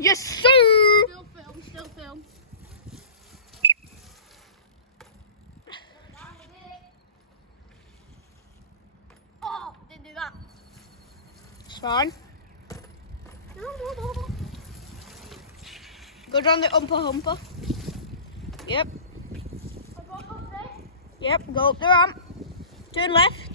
Yes, sir. Still film, still film. Oh, didn't do that. It's fine. Go down the humper. Yep. Yep, go up the ramp. Turn left.